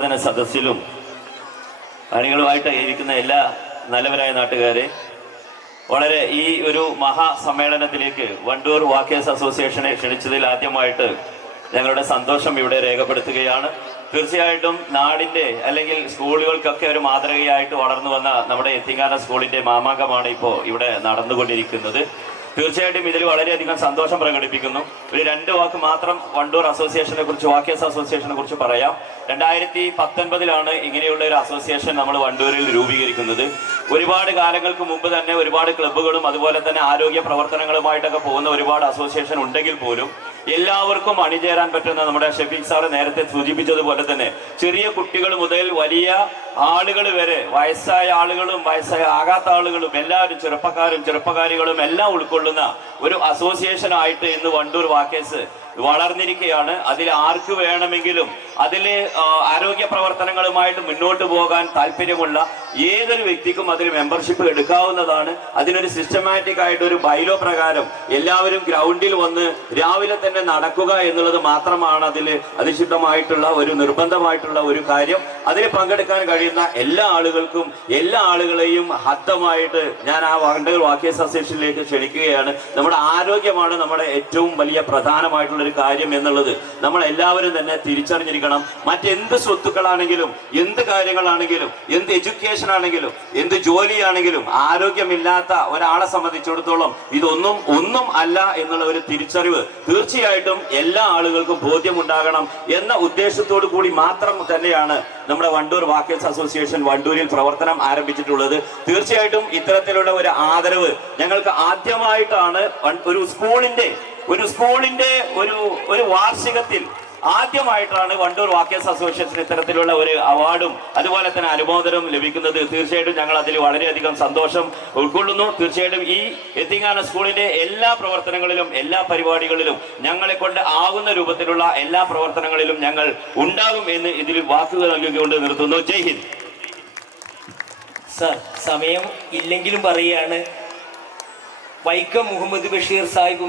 സദസ്സിലും അണികളുമായിട്ട് ഇരിക്കുന്ന എല്ലാ നല്ലവരായ നാട്ടുകാരെ, വളരെ ഈ ഒരു മഹാസമ്മേളനത്തിലേക്ക് വണ്ടൂർ വാക്കേഴ്സ് അസോസിയേഷനെ ക്ഷണിച്ചതിൽ ആദ്യമായിട്ട് ഞങ്ങളുടെ സന്തോഷം ഇവിടെ രേഖപ്പെടുത്തുകയാണ്. തീർച്ചയായിട്ടും നാടിൻ്റെ അല്ലെങ്കിൽ സ്കൂളുകൾക്കൊക്കെ ഒരു മാതൃകയായിട്ട് വളർന്നു വന്ന നമ്മുടെ എത്തിങ്ങാന സ്കൂളിൻ്റെ മാമാങ്കമാണ് ഇപ്പോൾ ഇവിടെ നടന്നുകൊണ്ടിരിക്കുന്നത്. തീർച്ചയായിട്ടും ഇതിൽ വളരെയധികം സന്തോഷം പ്രകടിപ്പിക്കുന്നു. ഒരു 2 വാക്ക് മാത്രം വണ്ടൂർ അസോസിയേഷനെ കുറിച്ച്, വാക്കേഴ്സ് അസോസിയേഷനെ കുറിച്ച് പറയാം. 2019 ഇങ്ങനെയുള്ള ഒരു അസോസിയേഷൻ നമ്മൾ വണ്ടൂരിൽ രൂപീകരിക്കുന്നത്. ഒരുപാട് കാലങ്ങൾക്ക് മുമ്പ് തന്നെ ഒരുപാട് ക്ലബ്ബുകളും അതുപോലെ തന്നെ ആരോഗ്യ പ്രവർത്തനങ്ങളുമായിട്ടൊക്കെ പോകുന്ന ഒരുപാട് അസോസിയേഷൻ ഉണ്ടെങ്കിൽ പോലും എല്ലാവർക്കും അണിചേരാൻ പറ്റുന്ന നമ്മുടെ ഷെഫീഖ് സാറ് നേരത്തെ സൂചിപ്പിച്ചതുപോലെ തന്നെ ചെറിയ കുട്ടികൾ മുതൽ വലിയ ആളുകൾ വരെ, വയസ്സായ ആളുകളും വയസ്സാകാത്ത ആളുകളും എല്ലാവരും, ചെറുപ്പക്കാരികളും എല്ലാം ഉൾക്കൊള്ളുന്ന ഒരു അസോസിയേഷൻ ആയിട്ട് ഇന്ന് വണ്ടൂർ വാക്കേഴ്സ് വളർന്നിരിക്കുകയാണ്. അതിൽ ആർക്ക് വേണമെങ്കിലും അതിൽ ആരോഗ്യ പ്രവർത്തനങ്ങളുമായിട്ട് മുന്നോട്ട് പോകാൻ താല്പര്യമുള്ള ഏതൊരു വ്യക്തിക്കും അതിൽ മെമ്പർഷിപ്പ് എടുക്കാവുന്നതാണ്. അതിനൊരു സിസ്റ്റമാറ്റിക് ആയിട്ട് ഒരു ബൈലോ പ്രകാരം എല്ലാവരും ഗ്രൗണ്ടിൽ വന്ന് രാവിലെ തന്നെ നടക്കുക എന്നുള്ളത് മാത്രമാണ് അതിൽ അധിഷ്ഠിതമായിട്ടുള്ള ഒരു നിർബന്ധമായിട്ടുള്ള ഒരു കാര്യം. അതിൽ പങ്കെടുക്കാൻ കഴിയുന്ന എല്ലാ ആളുകൾക്കും, എല്ലാ ആളുകളെയും ഹത്തമായിട്ട് ഞാൻ ആ വണ്ടൂർ വാക്കേഴ്സ് അസോസിയേഷനിലേക്ക് ക്ഷണിക്കുകയാണ്. നമ്മുടെ ആരോഗ്യമാണ് നമ്മുടെ ഏറ്റവും വലിയ പ്രധാനമായിട്ടുള്ള ഒരു കാര്യം എന്നുള്ളത് നമ്മൾ എല്ലാവരും തന്നെ തിരിച്ചറിഞ്ഞിരിക്കണം. മറ്റെന്ത് സ്വത്തുക്കളാണെങ്കിലും, എന്ത് കാര്യങ്ങളാണെങ്കിലും, എന്ത് എഡ്യൂക്കേഷൻ ആണെങ്കിലും, എന്ത് ജോലിയാണെങ്കിലും ആരോഗ്യമില്ലാത്ത ഒരാളെ സംബന്ധിച്ചിടത്തോളം ഒന്നും അല്ല എന്നുള്ള ഒരു തിരിച്ചറിവ് തീർച്ചയായിട്ടും എല്ലാ ആളുകൾക്കും ബോധ്യമുണ്ടാകണം എന്ന ഉദ്ദേശത്തോടു കൂടി മാത്രം തന്നെയാണ് നമ്മുടെ വണ്ടൂർ വാക്കേഴ്സ് അസോസിയേഷൻ വണ്ടൂരിൽ പ്രവർത്തനം ആരംഭിച്ചിട്ടുള്ളത്. തീർച്ചയായിട്ടും ഇത്തരത്തിലുള്ള ഒരു ആദരവ് ഞങ്ങൾക്ക് ആദ്യമായിട്ടാണ് ഒരു സ്കൂളിന്റെ ഒരു വാർഷികത്തിൽ ആദ്യമായിട്ടാണ് വണ്ടൂർ വാക്കേഴ്സ് അസോസിയേഷൻ ഇത്തരത്തിലുള്ള ഒരു അവാർഡും അതുപോലെ തന്നെ അനുമോദനവും ലഭിക്കുന്നത്. തീർച്ചയായിട്ടും ഞങ്ങൾ അതിൽ വളരെയധികം സന്തോഷം ഉൾക്കൊള്ളുന്നു. തീർച്ചയായിട്ടും ഈ എത്തിങ്ങാന സ്കൂളിന്റെ എല്ലാ പ്രവർത്തനങ്ങളിലും, എല്ലാ പരിപാടികളിലും ഞങ്ങളെ കൊണ്ട് ആകുന്ന രൂപത്തിലുള്ള എല്ലാ പ്രവർത്തനങ്ങളിലും ഞങ്ങൾ ഉണ്ടാകും എന്ന് ഇതിൽ വാക്കുകൾ നൽകിക്കൊണ്ട് നിർത്തുന്നു. ജയ് ഹിന്ദ്. സർ, സമയം ഇല്ലെങ്കിലും പറയുകയാണ്, വൈക്കം മുഹമ്മദ് ബഷീർ സാഹിബ്